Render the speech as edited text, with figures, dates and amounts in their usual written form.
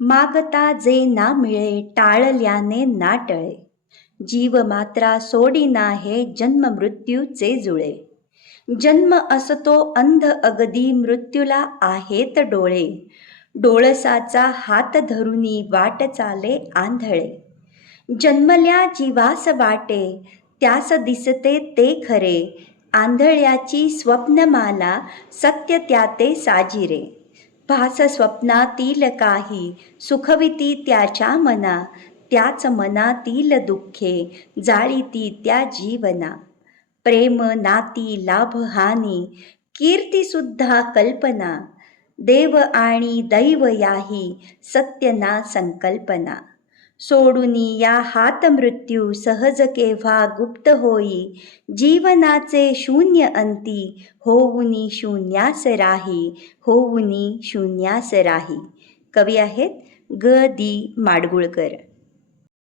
मागता जे ना मिळे टाळल्याने ना टळे. जीव मात्रा सोडिना हे जन्म मृत्यूचे जुळे. जन्म असतो अंध अगदी मृत्यूला आहेत डोळे. डोळसाचा हात धरुनी वाट चाले आंधळे. जन्मल्या जीवास वाटे त्यास दिसते ते खरे. आंधळ्याची स्वप्नमाला सत्य त्याते साजिरे. भास स्वप्नातील काही सुखविती त्याच्या मना. त्याच मनातील दुःखे जाळीती त्या जीवना. प्रेम नाती लाभ हानी कीर्ती सुद्धा कल्पना. देव आणि दैव याही सत्य ना संकल्पना. सोडूनी या हात मृत्यू सहज केव्हा गुप्त होई. जीवनाचे शून्य अंती होऊनी शून्यास राही. होऊनी शून्यास राही. कवी आहेत ग. दी. माडगुळकर.